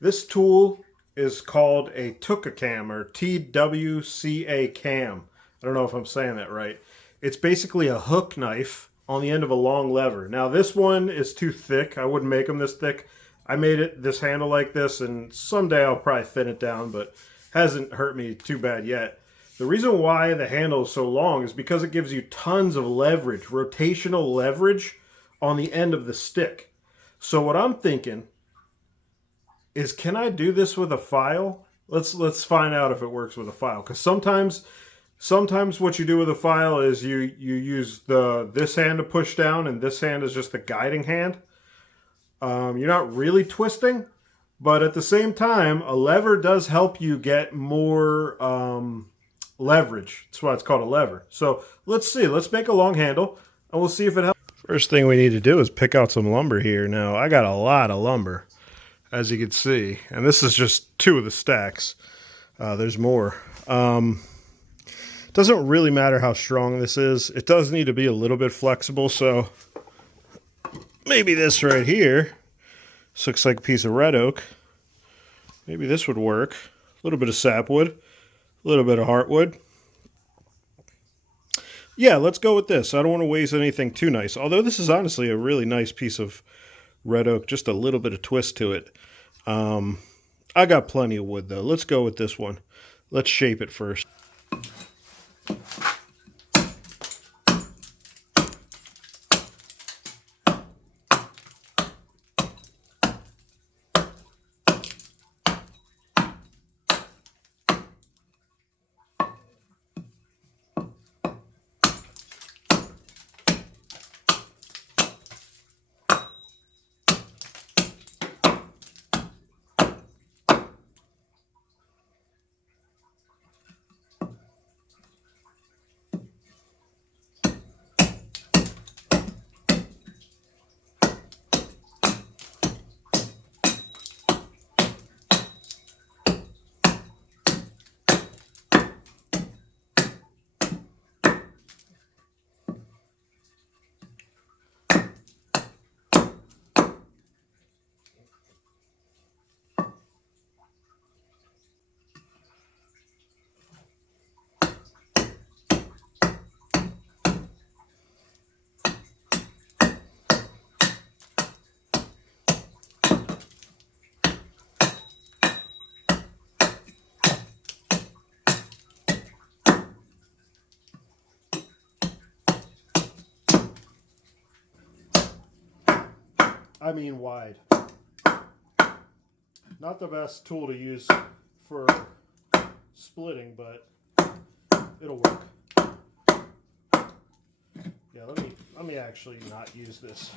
This tool is called a Twcam, or TWCA cam. I don't know if I'm saying that right. It's basically a hook knife on the end of a long lever. Now this one is too thick. I wouldn't make them this thick. I made it this handle like this, and someday I'll probably thin it down, but hasn't hurt me too bad yet. The reason why the handle is so long is because it gives you tons of leverage, rotational leverage on the end of the stick. So what I'm thinking is, can I do this with a file? Let's find out if it works with a file. Because sometimes what you do with a file is you use this hand to push down, and this hand is just the guiding hand. You're not really twisting, but at the same time, a lever does help you get more leverage. That's why it's called a lever. So let's see. Let's make a long handle, and we'll see if it helps. First thing we need to do is pick out some lumber here. Now, I got a lot of lumber, as you can see, and this is just 2 of the stacks. There's more. Doesn't really matter how strong this is. It does need to be a little bit flexible, so maybe this right here. This looks like a piece of red oak. Maybe this would work. A little bit of sapwood, a little bit of heartwood. Yeah, let's go with this. I don't want to waste anything too nice. Although this is honestly a really nice piece of red oak, just a little bit of twist to it. I got plenty of wood though. Let's go with this one. Let's shape it first. I mean wide. Not the best tool to use for splitting, but it'll work. Yeah, let me actually not use this.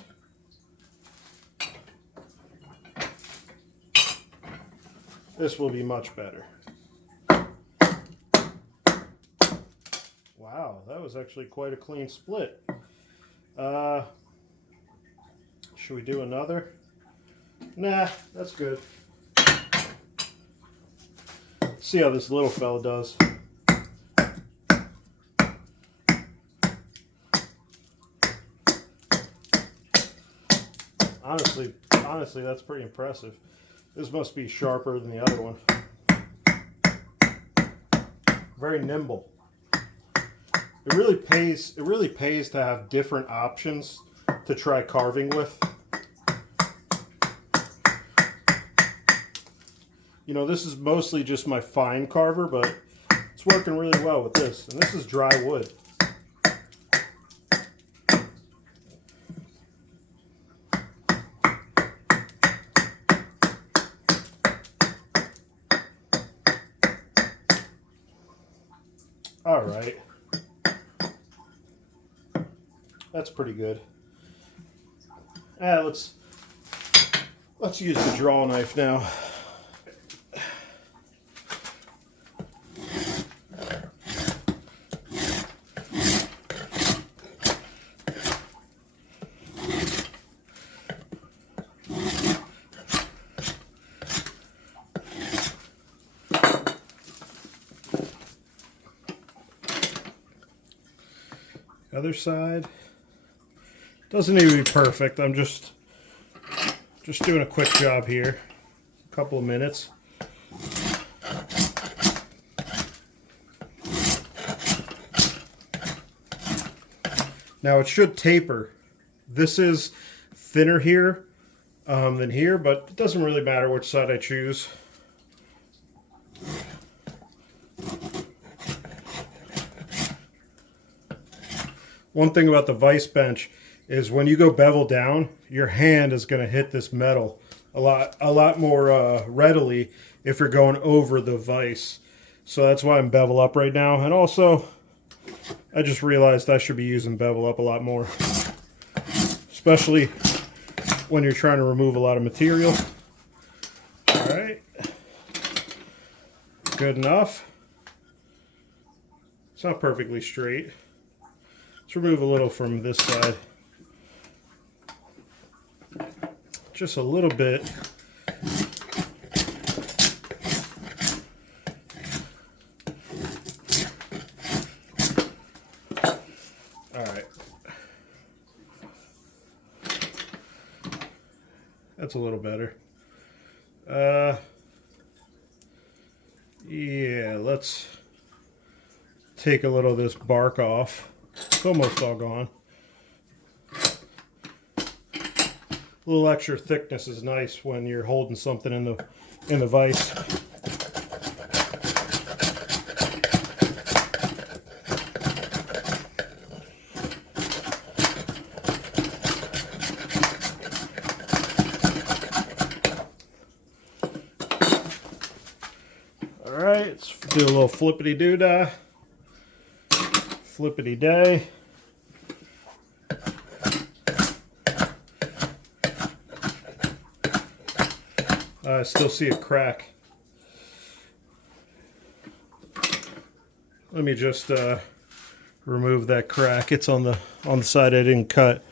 This will be much better. Wow, that was actually quite a clean split. Should we do another? Nah, that's good. Let's see how this little fella does. Honestly, that's pretty impressive. This must be sharper than the other one. Very nimble. It really pays to have different options to try carving with. You know, this is mostly just my fine carver, but it's working really well with this. And this is dry wood. All right. That's pretty good. Let's use the draw knife now. Other side. Doesn't need to be perfect. I'm just doing a quick job here. a couple of minutes. Now it should taper. This is thinner here than here, but it doesn't really matter which side I choose. One thing about the vise bench is when you go bevel down, your hand is going to hit this metal a lot more readily if you're going over the vise. So that's why I'm bevel up right now. And also, I just realized I should be using bevel up a lot more, especially when you're trying to remove a lot of material. All right, good enough. It's not perfectly straight. Let's remove a little from this side. Just a little bit. All right. That's a little better. Yeah, let's take a little of this bark off. It's almost all gone. A little extra thickness is nice when you're holding something in the vise. All right, let's do a little flippity doo-dah. Flippity day. I still see a crack. Let me just remove that crack. It's on the side I didn't cut.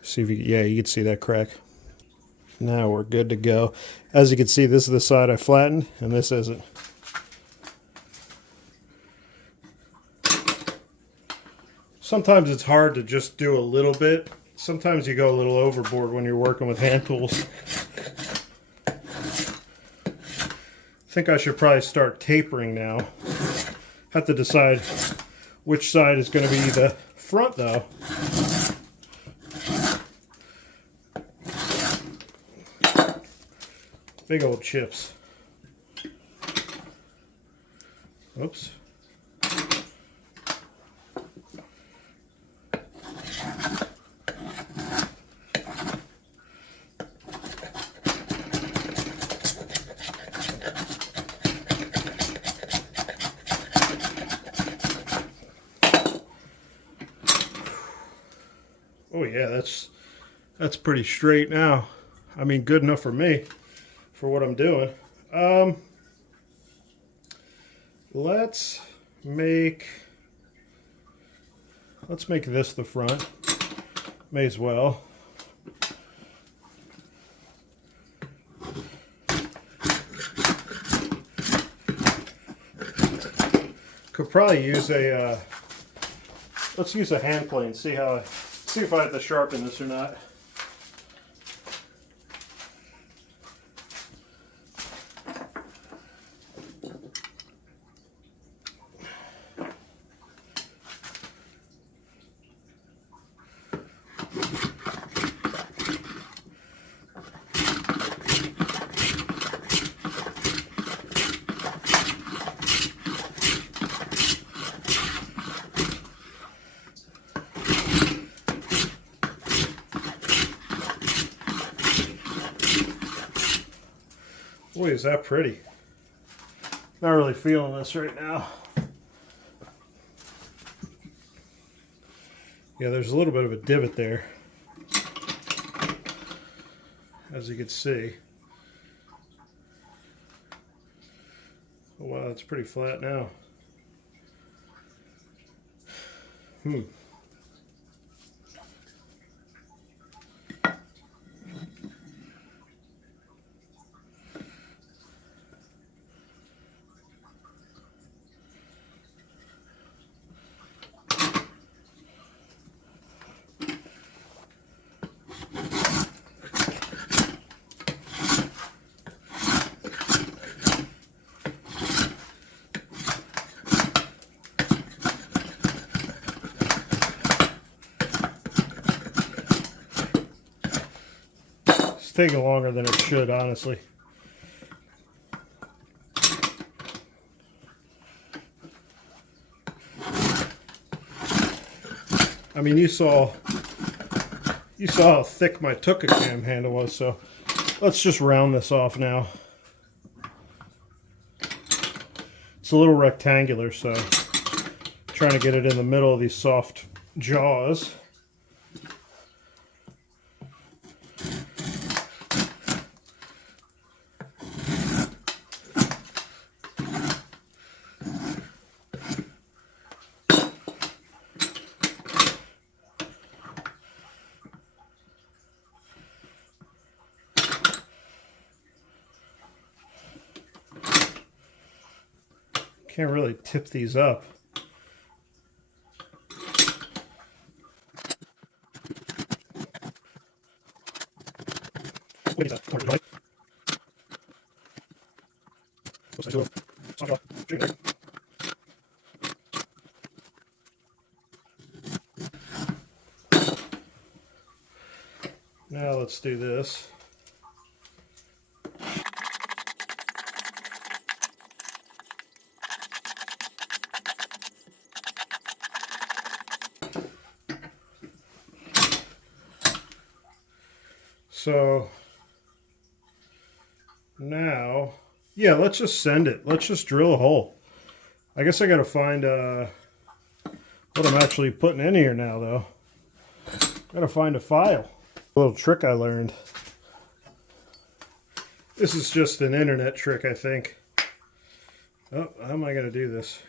See if you can see that crack. Now we're good to go. As you can see, this is the side I flattened, and this isn't. Sometimes it's hard to just do a little bit. Sometimes you go a little overboard when you're working with hand tools. I think I should probably start tapering now. Have to decide which side is going to be the front though. Big old chips. Oops. Oh yeah, that's pretty straight now. I mean, good enough for me, for what I'm doing. Let's make this the front. May as well. Could probably use a let's use a hand plane. See if I have to sharpen this or not. Boy, is that pretty. Not really feeling this right now. Yeah, there's a little bit of a divot there, as you can see. Oh, wow, it's pretty flat now. taking longer than it should, honestly. I mean, you saw how thick my Tukka-Cam handle was, so let's just round this off now. It's a little rectangular, so trying to get it in the middle of these soft jaws. Can't really tip these up. Now let's do this. So now, yeah, let's just send it. Let's just drill a hole. I guess I got to find what I'm actually putting in here now, though. Got to find a file. A little trick I learned. This is just an internet trick, I think. Oh, how am I going to do this?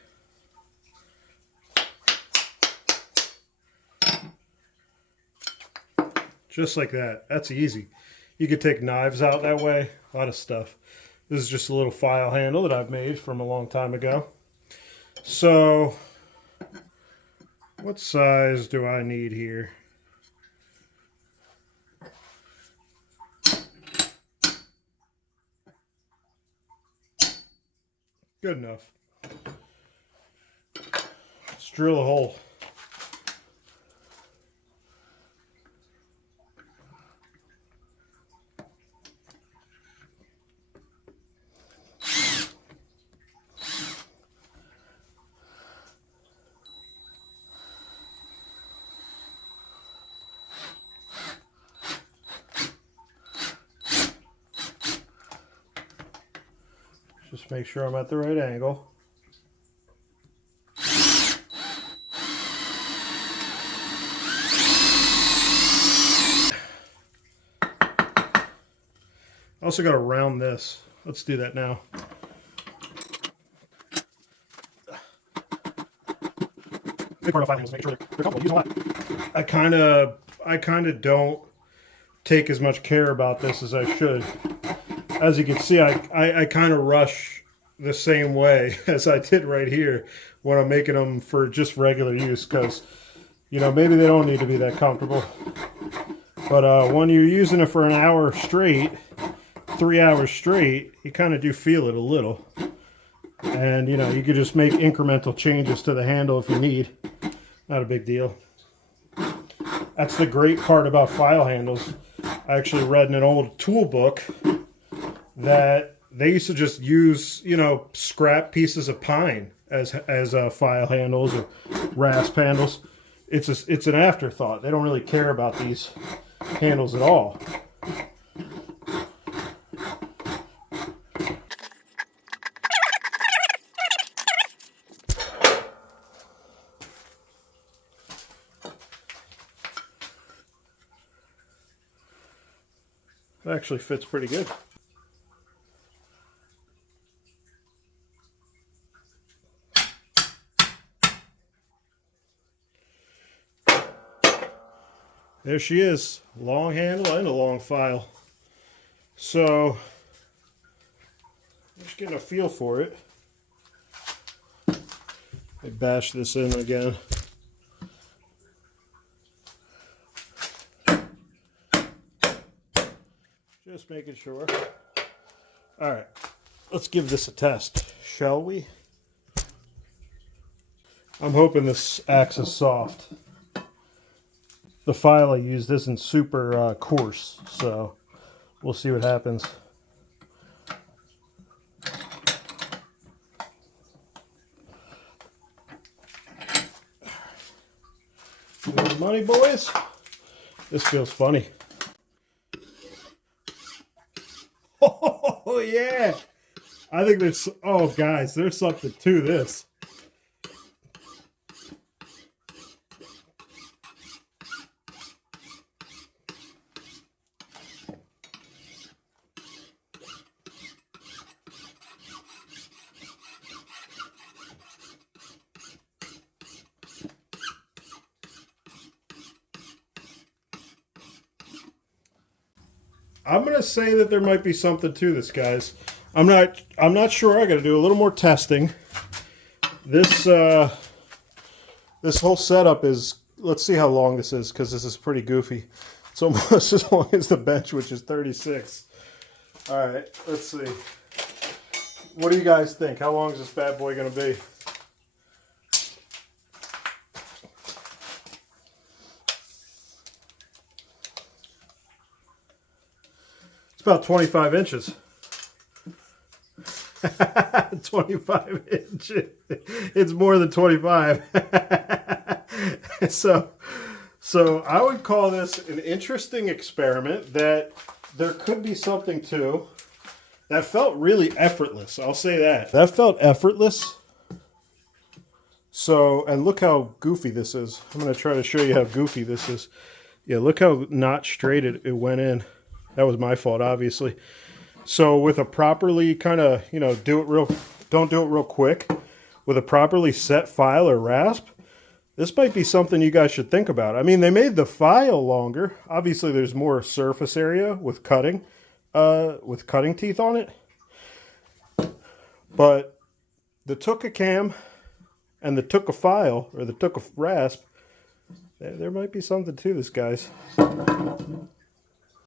Just like that. That's easy. You could take knives out that way. A lot of stuff. This is just a little file handle that I've made from a long time ago. So, what size do I need here? Good enough. Let's drill a hole. Just make sure I'm at the right angle. I also got to round this. Let's do that now. Big part of filing is making sure they're comfortable using a lot. I kind of don't take as much care about this as I should. As you can see, I kind of rush the same way as I did right here when I'm making them for just regular use, because, you know, maybe they don't need to be that comfortable. But when you're using it for an hour straight, 3 hours straight, you kind of do feel it a little. And, you know, you could just make incremental changes to the handle if you need. Not a big deal. That's the great part about file handles. I actually read in an old tool book that they used to just use, you know, scrap pieces of pine as file handles or rasp handles. It's an afterthought. They don't really care about these handles at all. It actually fits pretty good. There she is, long handle and a long file. So, I'm just getting a feel for it. Let me bash this in again. Just making sure. All right, let's give this a test, shall we? I'm hoping this axe is soft. The file I used isn't super coarse, so We'll see what happens. More money, boys. This feels funny. Oh, yeah. I think there's, oh, guys, there's something to this. I'm gonna say that there might be something to this, guys. I'm not sure. I got to do a little more testing. This this whole setup is. Let's see how long this is, because this is pretty goofy. It's almost as long as the bench, which is 36. All right, let's see. What do you guys think? How long is this bad boy gonna be? It's about 25 inches. 25 inches. It's more than 25. So I would call this an interesting experiment that there could be something to. That felt really effortless. I'll say that. That felt effortless. So, and look how goofy this is. I'm going to try to show you how goofy this is. Yeah, look how not straight it went in. That was my fault, obviously. So with a properly kind of, you know, don't do it real quick. With a properly set file or rasp, this might be something you guys should think about. I mean, they made the file longer. Obviously, there's more surface area with cutting teeth on it. But the Tuka cam and the Tuka file, or the Tuka rasp, there might be something to this, guys.